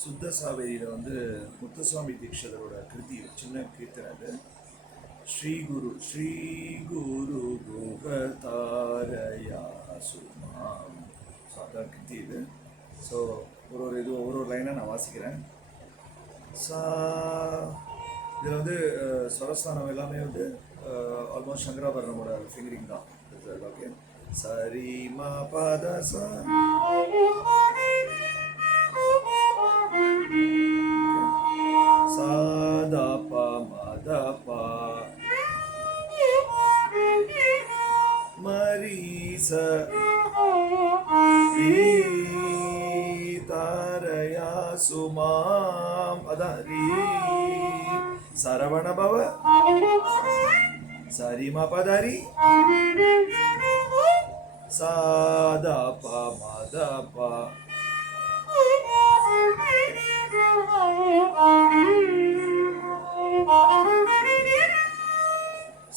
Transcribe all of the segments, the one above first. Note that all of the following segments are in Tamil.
சுத்த சாவேரியில் முத்துசுவாமி தீட்சிதரோட கிருதி சின்ன கீர்த்தனை அது. ஸ்ரீ குரு குகதாரயா சுமாம். ஸோ அதான் கிருதி இது. ஸோ ஒரு லைனாக நான் வாசிக்கிறேன். சா இதில் ஸ்வரஸ்தானம் எல்லாமே ஆல்மோஸ்ட் சங்கராபரணமோட ஃபிங்கரிங் தான். ஓகே, சரி மா பத சா சாதா பா மத பா மரீச தாரயா சுமாம். அதான் ரீ சரவண பவ சரிமா பதாரி சாதா பா மத பா.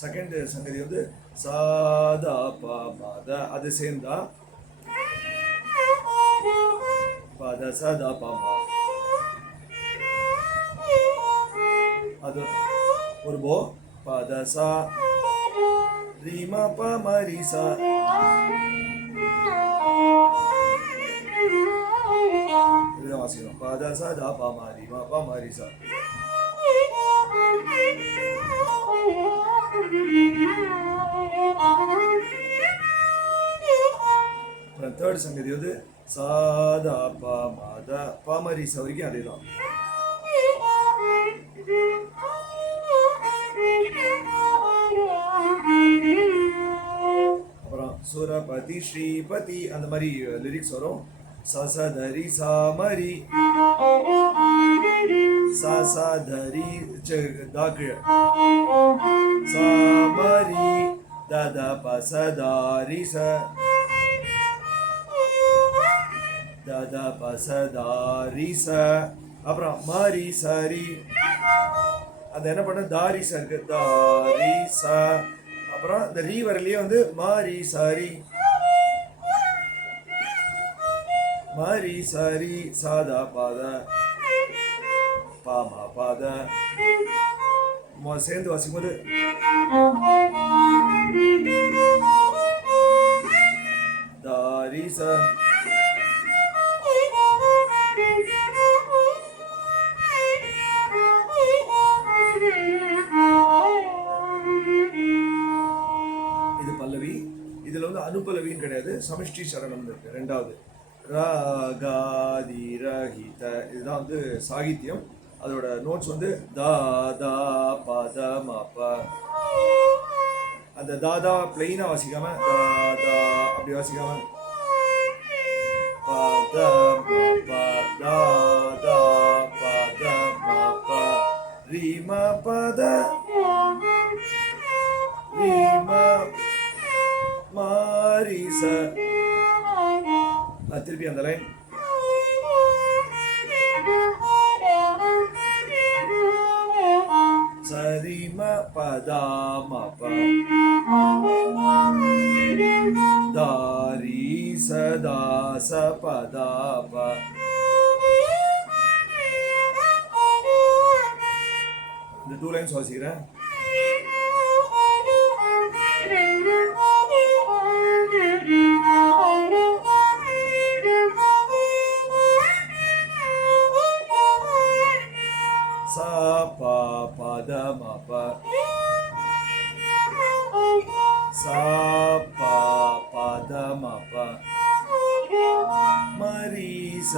செகண்ட் சங்கதி சாதா பா மத, அது சேர்ந்தா பத சதா பா மா. அது ஒரு போ பத சா ரீமா பா மரி சா. இதுதான் வாசிக்கணும். பத சதா பா மா ரீமா பா மரி சா. அப்புறம் தேர்ட் சங்கதி சாதா பா மத பாமரி சா வரைக்கும் அதே தான். அப்புறம் சுரபதி ஸ்ரீபதி அந்த மாதிரி லிரிக்ஸ் வரும். சசதரி சாமரி சசதரி தாக்கு சாமரி தத பசதாரி ச தத பசதாரி ச. அப்புறம் மாரி சரி, அது என்ன பண்ண தாரி ச இருக்கு, தாரி ச. அப்புறம் இந்த ரீ வரலையே மாரி சரி மாரி சரி சாதா பாத பாமா பாத. சேர்ந்து வாசிக்கும்போது தாரி ச. இது பல்லவி. இதுல அனுபல்லவின்னு கிடையாது, சமிஷ்டி சரணம் இருக்கு. ரெண்டாவது ராகாதி ரஹித, இதுதான் சாகித்யம். அதோட நோட்ஸ் தா தா பத மப. அந்த தாதா பிளெயினா வாசிக்காம தாதா அப்படி வாசிக்காம பத மப தாதா பத மப ரீம பத ரீம மாரி ச. திருப்பி அந்த லைன் சரிம பதாம தாரி சதாச பதாப. இந்த 2 லைன்ஸ் வாசிக்கிறேன். சா பா பத மப சா பா பத மப மரி ச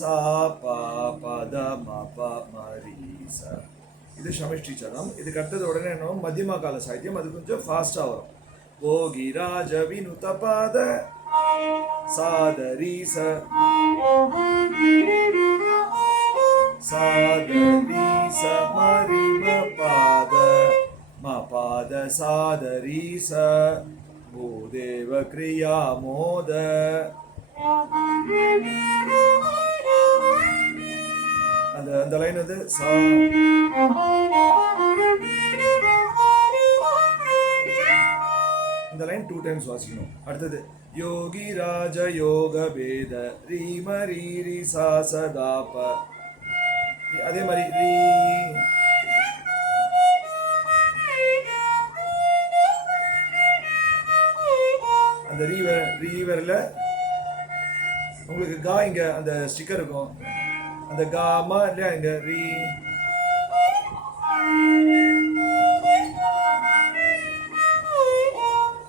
சா பா பத மப மரி ச. இது சமிஷ்டி சரணம். இதுக்கு அடுத்தது உடனே என்ன, மத்தியமா கால சாகித்யம். அது கொஞ்சம் ஃபாஸ்டா வரும். போகி ராஜ வினுத பாத சாதரி ச சாதரி ச மரி ம பாத ம பாத சாதரி ச பூதேவ கிரியா மோத. அந்த லைன் சா. இந்த லைன் 2 டைம்ஸ் வாசிக்கணும். அடுத்தது योगी राज योग भेद ரீம ரீரி சா சதா ப. அதே மாதிரி ரீ அந்த ரீவரில் உங்களுக்கு கா இங்க அந்த ஸ்டிக்கர் இருக்கும், அந்த காமா இல்லையா இங்க ரீ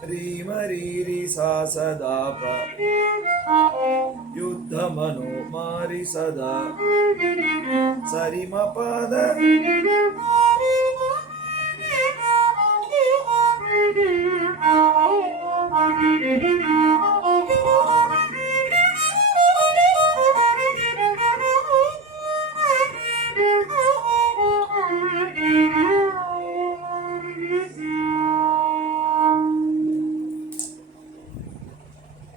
ரீம ரீரி சா சதா ப. யுத்த மனோ மாரி சதா சரிம பாத